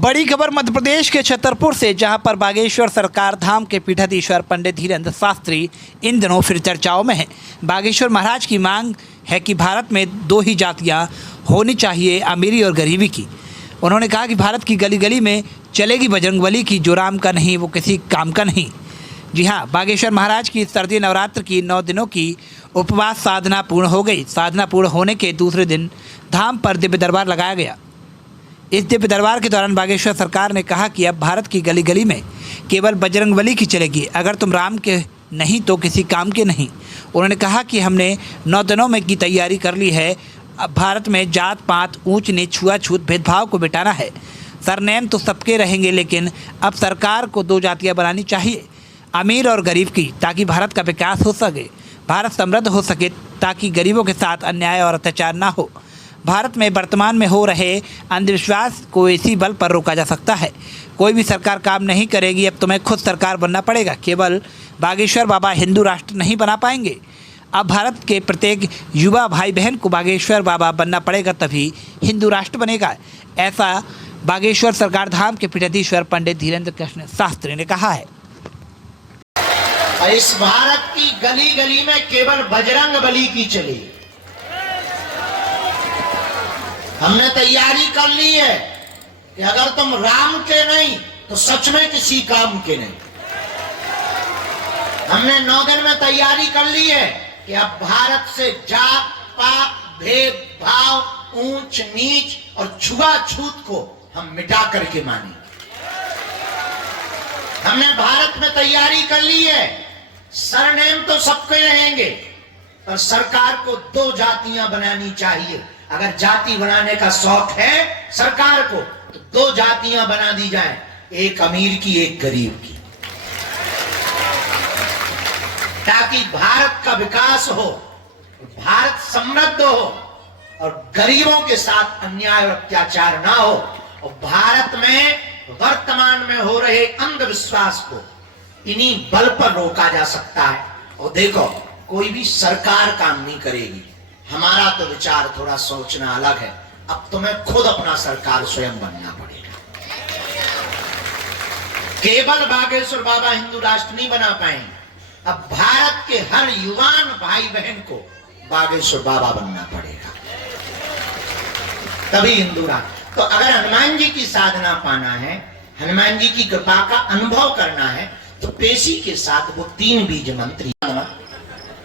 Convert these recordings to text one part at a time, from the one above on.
बड़ी खबर मध्य प्रदेश के छतरपुर से, जहां पर बागेश्वर सरकार धाम के पीठाधीश्वर पंडित धीरेन्द्र शास्त्री इन दिनों फिर चर्चाओं में हैं। बागेश्वर महाराज की मांग है कि भारत में दो ही जातियां होनी चाहिए, अमीरी और गरीबी की। उन्होंने कहा कि भारत की गली गली में चलेगी बजरंगबली की, जो राम का नहीं वो किसी काम का नहीं। जी हाँ, बागेश्वर महाराज की सर्दी नवरात्र की 9 दिनों की उपवास साधना पूर्ण हो गई। साधना पूर्ण होने के दूसरे दिन धाम पर दिव्य दरबार लगाया गया। इस दिव्य दरबार के दौरान बागेश्वर सरकार ने कहा कि अब भारत की गली गली में केवल बजरंगबली की चलेगी, अगर तुम राम के नहीं तो किसी काम के नहीं। उन्होंने कहा कि हमने 9 दिनों में की तैयारी कर ली है। अब भारत में जात पात, ऊंच नीच, छुआछूत, भेदभाव को मिटाना है। सरनेम तो सबके रहेंगे, लेकिन अब सरकार को 2 जातियाँ बनानी चाहिए, अमीर और गरीब की, ताकि भारत का विकास हो सके, भारत समृद्ध हो सके, ताकि गरीबों के साथ अन्याय और अत्याचार ना हो। भारत में वर्तमान में हो रहे अंधविश्वास को इसी बल पर रोका जा सकता है। कोई भी सरकार काम नहीं करेगी, अब तुम्हें खुद सरकार बनना पड़ेगा। केवल बागेश्वर बाबा हिंदू राष्ट्र नहीं बना पाएंगे। अब भारत के प्रत्येक युवा भाई बहन को बागेश्वर बाबा बनना पड़ेगा, तभी हिंदू राष्ट्र बनेगा। ऐसा बागेश्वर सरकार धाम के पीठाधीश्वर पंडित धीरेन्द्र कृष्ण शास्त्री ने कहा है। इस भारत की गली गली में केवल बजरंगबली की चली। हमने तैयारी कर ली है कि अगर तुम राम के नहीं तो सच में किसी काम के नहीं। हमने 9 दिन में तैयारी कर ली है कि अब भारत से जात पात, भेदभाव, ऊंच नीच और छुआछूत को हम मिटा करके मानेंगे। हमने भारत में तैयारी कर ली है, सरनेम तो सबके रहेंगे, पर सरकार को 2 जातियां बनानी चाहिए। अगर जाति बनाने का शौक है सरकार को, तो 2 जातियां बना दी जाए, एक अमीर की, एक गरीब की, ताकि भारत का विकास हो, भारत समृद्ध हो और गरीबों के साथ अन्याय और अत्याचार ना हो। और भारत में वर्तमान में हो रहे अंधविश्वास को इन्हीं बल पर रोका जा सकता है। और देखो, कोई भी सरकार काम नहीं करेगी। हमारा तो विचार थोड़ा सोचना अलग है। अब तुम्हें खुद अपना सरकार स्वयं बनना पड़ेगा। केवल बागेश्वर बाबा हिंदू राष्ट्र नहीं बना पाएंगे। अब भारत के हर युवान भाई बहन को बागेश्वर बाबा बनना पड़ेगा, तभी हिंदू राष्ट्र। तो अगर हनुमान जी की साधना पाना है, हनुमान जी की कृपा का अनुभव करना है, तो पेशी के साथ वो 3 बीज मंत्री।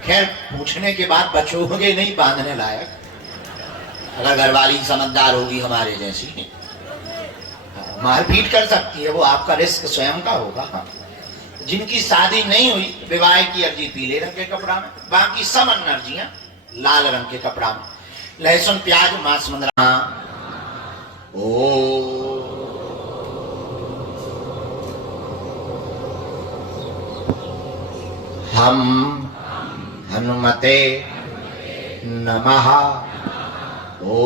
खैर, पूछने के बाद बचोगे नहीं बांधने लायक, अगर घरवाली समझदार होगी हमारे जैसी, मारपीट कर सकती है, वो आपका रिस्क स्वयं का होगा। जिनकी शादी नहीं हुई, विवाह की अर्जी पीले रंग के कपड़ा में, बाकी सब अर्जियां लाल रंग के कपड़ा में। लहसुन, प्याज, मांस, मंदरा। ओ हम हनुमते नमः। ओ